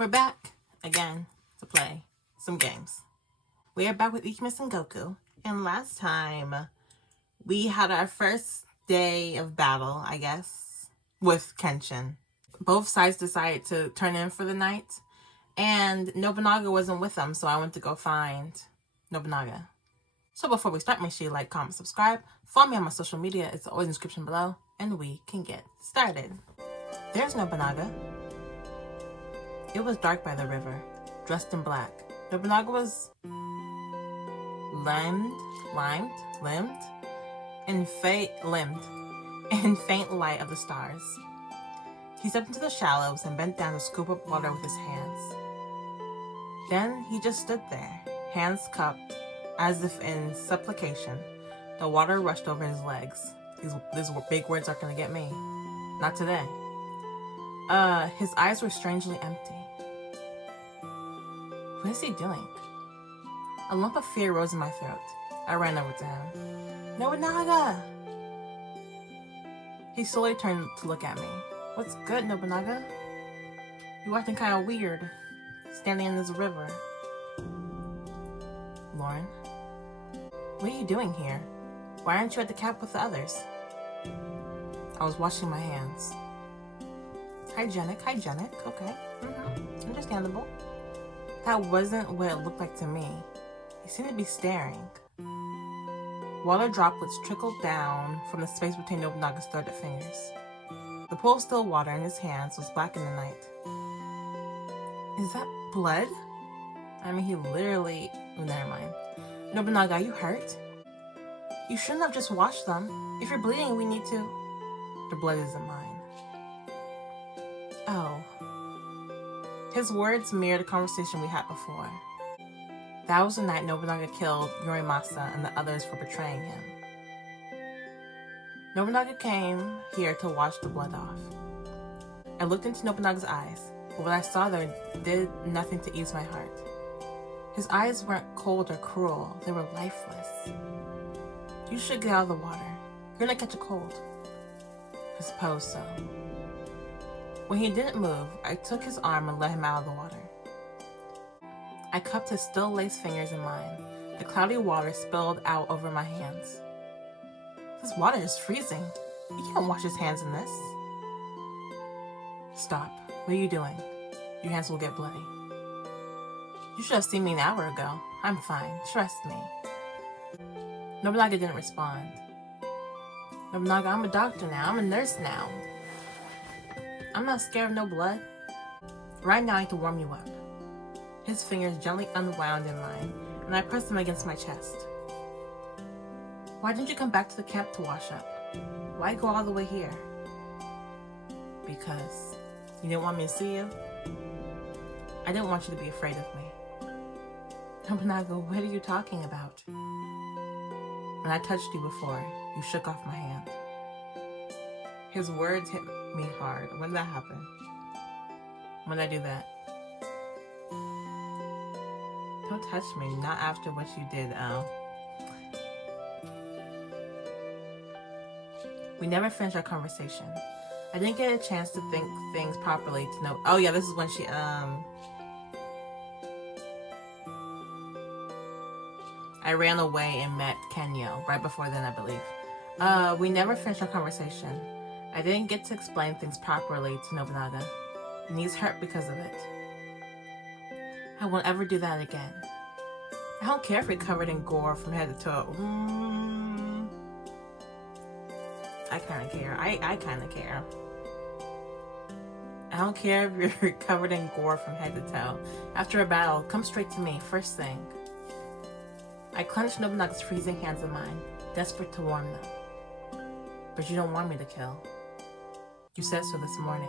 We're back again to play some games. We are back with Ikemen Sengoku, and last time we had our first day of battle, I guess, with Kenshin. Both sides decided to turn in for the night, and Nobunaga wasn't with them, so I went to go find Nobunaga. So before we start, make sure you like, comment, subscribe, follow me on my social media, it's always in the description below, and we can get started. There's Nobunaga. It was dark by the river, dressed in black. Nobunaga was limbed in faint light of the stars. He stepped into the shallows and bent down to scoop up water with his hands. Then he just stood there, hands cupped, as if in supplication. The water rushed over his legs. These big words aren't gonna get me. Not today. His eyes were strangely empty. What is he doing? A lump of fear rose in my throat. I ran over to him. Nobunaga! He slowly turned to look at me. What's good, Nobunaga? You acting kind of weird, standing in this river. Lauren? What are you doing here? Why aren't you at the camp with the others? I was washing my hands. Hygienic, okay. Understandable. That wasn't what it looked like to me. He seemed to be staring. Water droplets trickled down from the space between Nobunaga's threaded fingers. The pool of still water in his hands was black in the night. Is that blood? I mean, he literally... Oh, never mind. Nobunaga, are you hurt? You shouldn't have just washed them. If you're bleeding, we need to... The blood isn't mine. Oh. His words mirrored a conversation we had before. That was the night Nobunaga killed Yorimasa and the others for betraying him. Nobunaga came here to wash the blood off. I looked into Nobunaga's eyes, but what I saw there did nothing to ease my heart. His eyes weren't cold or cruel, they were lifeless. You should get out of the water. You're gonna catch a cold. I suppose so. When he didn't move, I took his arm and let him out of the water. I cupped his still laced fingers in mine. The cloudy water spilled out over my hands. This water is freezing. You can't wash his hands in this. Stop. What are you doing? Your hands will get bloody. You should have seen me an hour ago. I'm fine. Trust me. Nobunaga didn't respond. Nobunaga, I'm a doctor now. I'm a nurse now. I'm not scared of no blood. Right now I need to warm you up. His fingers gently unwound in mine, and I pressed them against my chest. Why didn't you come back to the camp to wash up? Why go all the way here? Because you didn't want me to see you? I didn't want you to be afraid of me. Nobunaga, what are you talking about? When I touched you before, you shook off my hand. His words hit me hard. When did that happen? When did I do that? Don't touch me, not after what you did, We never finished our conversation. I didn't get a chance to think things properly to know. Oh yeah, this is when she, I ran away and met Kenyo right before then, I believe. We never finished our conversation. I didn't get to explain things properly to Nobunaga, and he's hurt because of it. I won't ever do that again. I don't care if you're covered in gore from head to toe. I kind of care. I kind of care. I don't care if you're covered in gore from head to toe. After a battle, come straight to me, first thing. I clenched Nobunaga's freezing hands in mine, desperate to warm them. But you don't want me to kill. You said so this morning.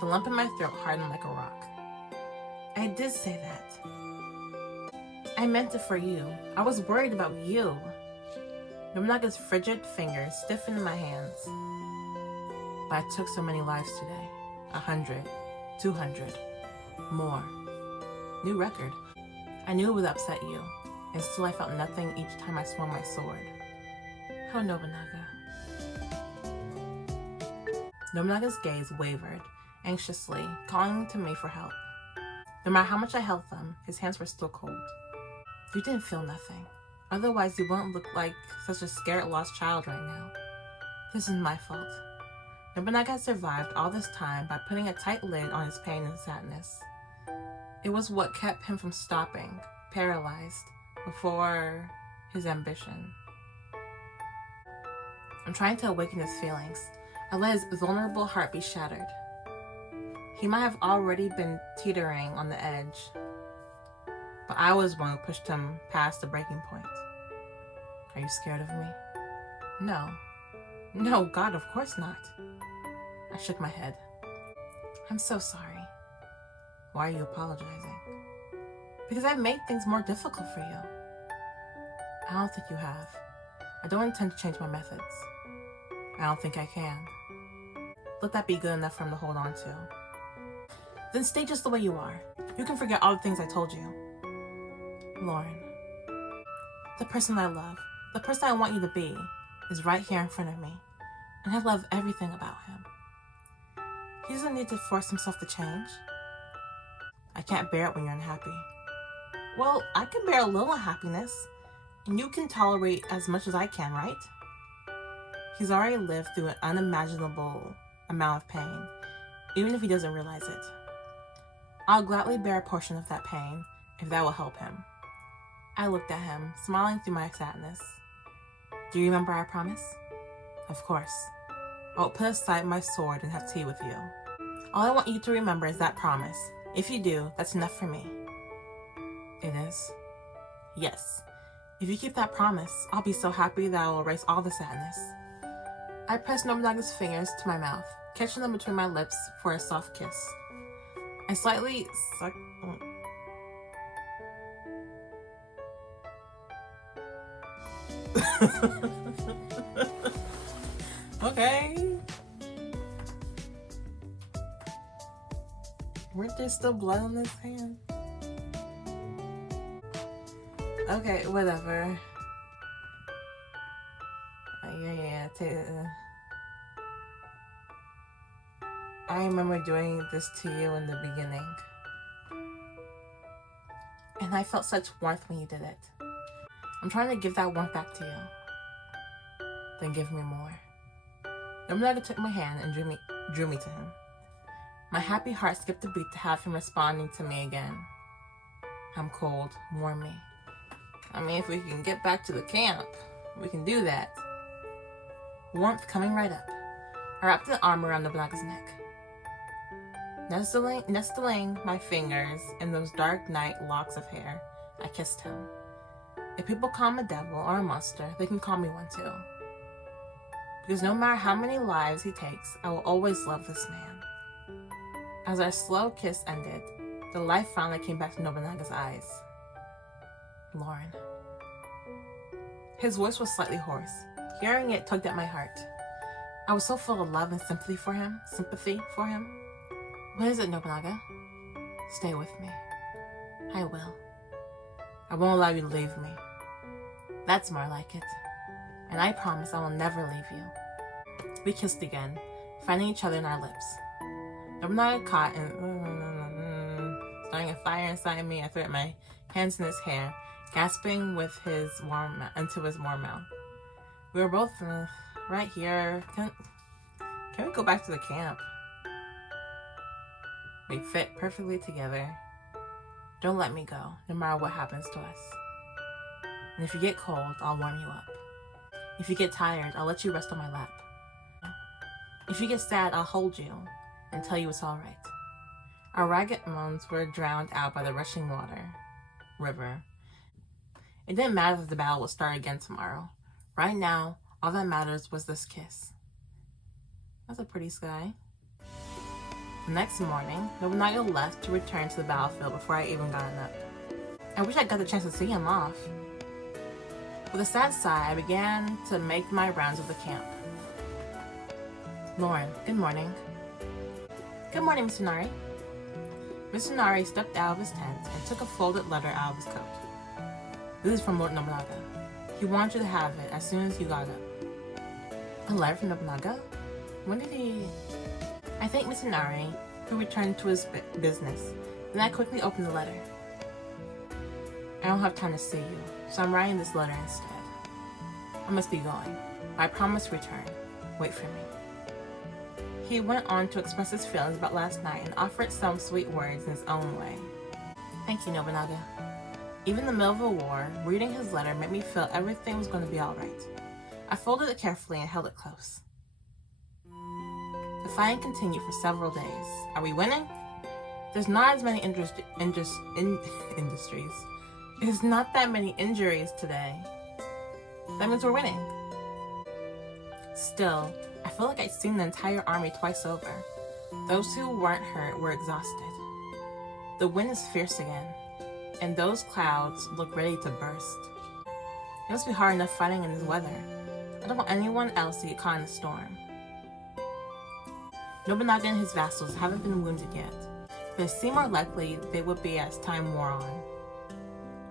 The lump in my throat hardened like a rock. I did say that. I meant it for you. I was worried about you. Nobunaga's frigid fingers stiffened my hands. But I took so many lives today. 100, 200, more. New record. I knew it would upset you, and still I felt nothing each time I swung my sword. Oh, Nobunaga. Nobunaga's gaze wavered, anxiously, calling to me for help. No matter how much I held them, his hands were still cold. You didn't feel nothing. Otherwise, you wouldn't look like such a scared, lost child right now. This is my fault. Nobunaga had survived all this time by putting a tight lid on his pain and sadness. It was what kept him from stopping, paralyzed, before his ambition. I'm trying to awaken his feelings. I let his vulnerable heart be shattered. He might have already been teetering on the edge, but I was one who pushed him past the breaking point. Are you scared of me? No. No, God, of course not. I shook my head. I'm so sorry. Why are you apologizing? Because I've made things more difficult for you. I don't think you have. I don't intend to change my methods. I don't think I can. Let that be good enough for him to hold on to. Then stay just the way you are. You can forget all the things I told you. Lauren, the person I love, the person I want you to be, is right here in front of me, and I love everything about him. He doesn't need to force himself to change. I can't bear it when you're unhappy. Well, I can bear a little unhappiness, and you can tolerate as much as I can, right? He's already lived through an unimaginable amount of pain, even if he doesn't realize it. I'll gladly bear a portion of that pain, if that will help him. I looked at him, smiling through my sadness. Do you remember our promise? Of course. I'll put aside my sword and have tea with you. All I want you to remember is that promise. If you do, that's enough for me. It is? Yes. If you keep that promise, I'll be so happy that I will erase all the sadness. I pressed Nobunaga's fingers to my mouth, catching them between my lips for a soft kiss. I slightly sucked. Okay. Weren't there still blood on this hand? Okay, whatever. I remember doing this to you in the beginning. And I felt such warmth when you did it. I'm trying to give that warmth back to you. Then give me more. Nobunaga took my hand and drew me to him. My happy heart skipped a beat to have him responding to me again. I'm cold, warm me. I mean, if we can get back to the camp, we can do that. Warmth coming right up. I wrapped an arm around Nobunaga's neck. Nestling my fingers in those dark night locks of hair, I kissed him. If people call him a devil or a monster, they can call me one too. Because no matter how many lives he takes, I will always love this man. As our slow kiss ended, the life finally came back to Nobunaga's eyes. Lauren. His voice was slightly hoarse. Hearing it tugged at my heart. I was so full of love and sympathy for him. What is it, Nobunaga? Stay with me. I will. I won't allow you to leave me. That's more like it. And I promise I will never leave you. We kissed again, finding each other in our lips. Nobunaga caught and starting a fire inside me. I threw my hands in his hair, gasping with his into his warm mouth. We were both right here. Can we go back to the camp? We fit perfectly together. Don't let me go, no matter what happens to us. And if you get cold, I'll warm you up. If you get tired, I'll let you rest on my lap. If you get sad, I'll hold you and tell you it's all right. Our ragged moans were drowned out by the rushing river. It didn't matter if the battle would start again tomorrow. Right now, all that matters was this kiss. That's a pretty sky. The next morning, Nobunaga left to return to the battlefield before I even gotten up. I wish I got the chance to see him off. With a sad sigh, I began to make my rounds of the camp. Lauren, good morning. Good morning, Mr. Nari. Mr. Nari stepped out of his tent and took a folded letter out of his coat. This is from Lord Nobunaga. He wanted you to have it as soon as you got up. A letter from Nobunaga? When did he... I think Mr. Nari, who returned to his business, Then I quickly opened the letter. I don't have time to see you, so I'm writing this letter instead. I must be going. I promise to return. Wait for me. He went on to express his feelings about last night and offered some sweet words in his own way. Thank you, Nobunaga. Even in the middle of a war, reading his letter made me feel everything was going to be alright. I folded it carefully and held it close. The fighting continued for several days. Are we winning? There's not as many industries. There's not that many injuries today. That means we're winning. Still, I feel like I'd seen the entire army twice over. Those who weren't hurt were exhausted. The wind is fierce again, and those clouds look ready to burst. It must be hard enough fighting in this weather. I don't want anyone else to get caught in the storm. Nobunaga and his vassals haven't been wounded yet, but it seemed more likely they would be as time wore on.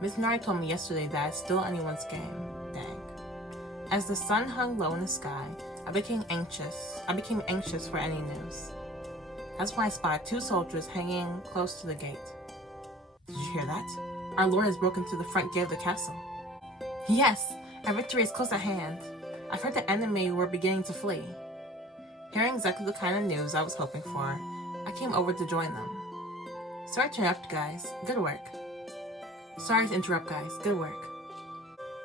Miss Nari told me yesterday that it's still anyone's game. Dang. As the sun hung low in the sky, I became anxious for any news. That's why I spotted 2 soldiers hanging close to the gate. Did you hear that? Our lord has broken through the front gate of the castle. Yes, our victory is close at hand. I've heard the enemy were beginning to flee. Hearing exactly the kind of news I was hoping for, I came over to join them. Sorry to interrupt, guys. Good work. Sorry to interrupt, guys. Good work.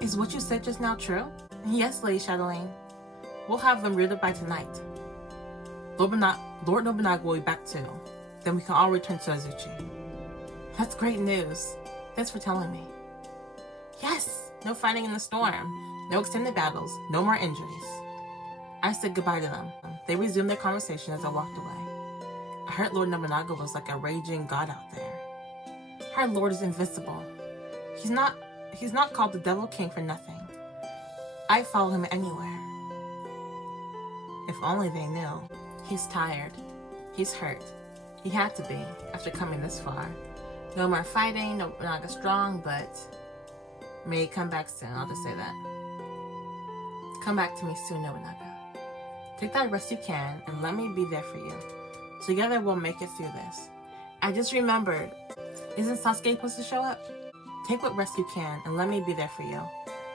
Is what you said just now true? Yes, Lady Shadowlane. We'll have them rooted by tonight. Lord Nobunaga will be back too. Then we can all return to Azuchi. That's great news. Thanks for telling me. Yes! No fighting in the storm. No extended battles. No more injuries. I said goodbye to them. They resumed their conversation as I walked away. I heard Lord Nobunaga was like a raging god out there. Our lord is invincible. He's not called the Devil King for nothing. I'd follow him anywhere. If only they knew. He's tired. He's hurt. He had to be, after coming this far. No more fighting, Nobunaga strong, but may he come back soon, I'll just say that. Come back to me soon, Nobunaga. Take that rest you can, and let me be there for you. Together we'll make it through this. I just remembered, isn't Sasuke supposed to show up? Take what rest you can, and let me be there for you.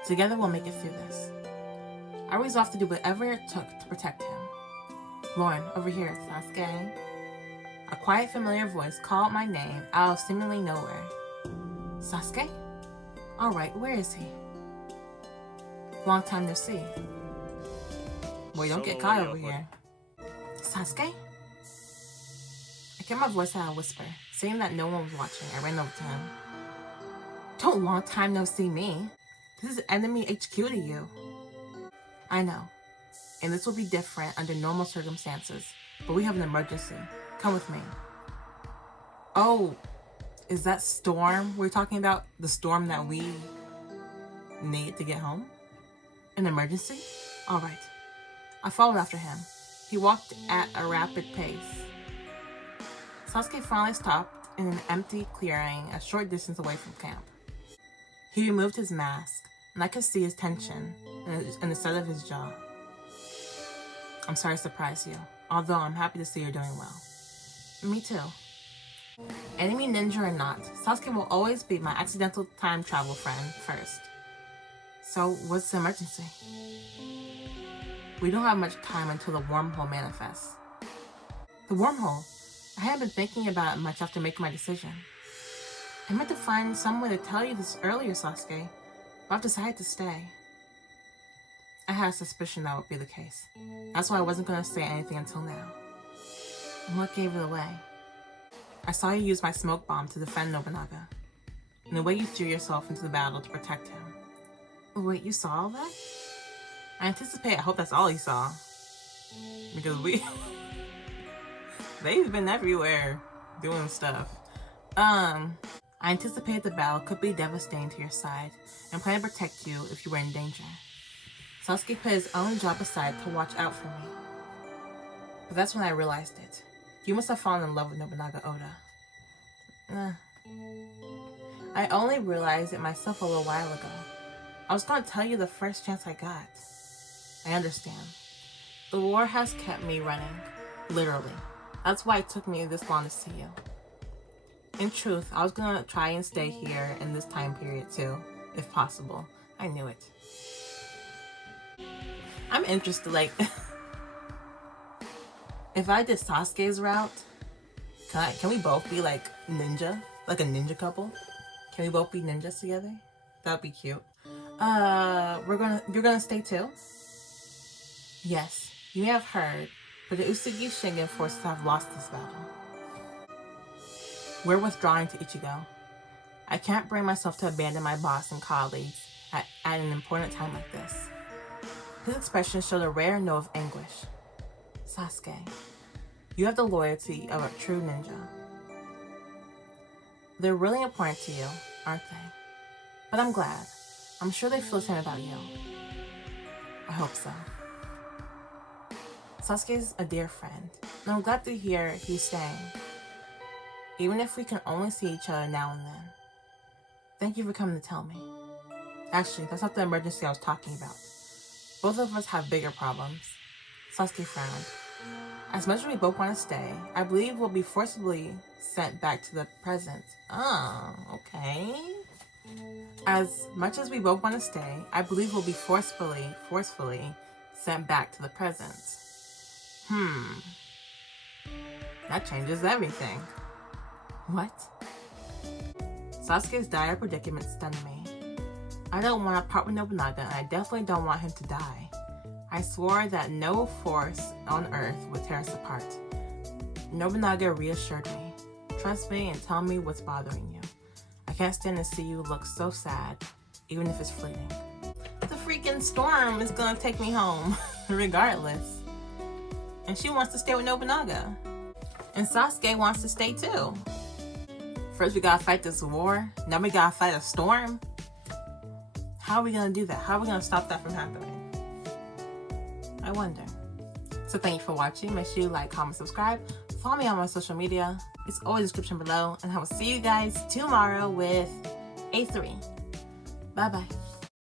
Together we'll make it through this. I resolved to do whatever it took to protect him. Lauren, over here, Sasuke. A quiet, familiar voice called my name out of seemingly nowhere. Sasuke? Alright, where is he? Long time no see. Boy, don't get caught over here. Sasuke? I kept my voice at a whisper. Seeing that no one was watching, I ran over to him. Don't long time no see me. This is enemy HQ to you. I know. And this will be different under normal circumstances. But we have an emergency. Come with me. Oh, is that storm we're talking about? The storm that we need to get home? An emergency? Alright. I followed after him. He walked at a rapid pace. Sasuke finally stopped in an empty clearing a short distance away from camp. He removed his mask, and I could see his tension in the set of his jaw. I'm sorry to surprise you, although I'm happy to see you're doing well. Me too. Enemy ninja or not, Sasuke will always be my accidental time travel friend first. So, what's the emergency? We don't have much time until the wormhole manifests. The wormhole? I hadn't been thinking about it much after making my decision. I meant to find some way to tell you this earlier, Sasuke, but I've decided to stay. I had a suspicion that would be the case. That's why I wasn't going to say anything until now. And what gave it away? I saw you use my smoke bomb to defend Nobunaga, and the way you threw yourself into the battle to protect him. Wait, you saw all that? I hope that's all he saw. Because they've been everywhere doing stuff. I anticipated the battle could be devastating to your side, and plan to protect you if you were in danger. Sasuke put his own job aside to watch out for me. But that's when I realized it. You must have fallen in love with Nobunaga Oda. I only realized it myself a little while ago. I was going to tell you the first chance I got. I understand. The war has kept me running. Literally. That's why it took me this long to see you. In truth, I was gonna try and stay here in this time period too, if possible. I knew it. I'm interested, like, if I did Sasuke's route, can we both be like ninja? Like a ninja couple? Can we both be ninjas together? That'd be cute. You're gonna stay too? Yes, you may have heard, but the Usagi Shingen forces have lost this battle. We're withdrawing to Ichigo. I can't bring myself to abandon my boss and colleagues at an important time like this. His expression showed a rare note of anguish. Sasuke, you have the loyalty of a true ninja. They're really important to you, aren't they? But I'm glad. I'm sure they feel the same about you. I hope so. Sasuke's a dear friend, and I'm glad to hear he's staying. Even if we can only see each other now and then. Thank you for coming to tell me. Actually, that's not the emergency I was talking about. Both of us have bigger problems. Sasuke frowned. As much as we both want to stay, I believe we'll be forcibly sent back to the present. Oh, okay. As much as we both want to stay, I believe we'll be forcefully sent back to the present. That changes everything. What? Sasuke's dire predicament stunned me. I don't want to part with Nobunaga, and I definitely don't want him to die. I swore that no force on earth would tear us apart. Nobunaga reassured me. Trust me and tell me what's bothering you. I can't stand to see you look so sad, even if it's fleeting. The freaking storm is gonna take me home, regardless. And she wants to stay with Nobunaga. And Sasuke wants to stay too. First we gotta fight this war, now we gotta fight a storm. How are we gonna do that? How are we gonna stop that from happening? I wonder. So thank you for watching. Make sure you like, comment, subscribe. Follow me on my social media. It's always in the description below. And I will see you guys tomorrow with A3. Bye-bye.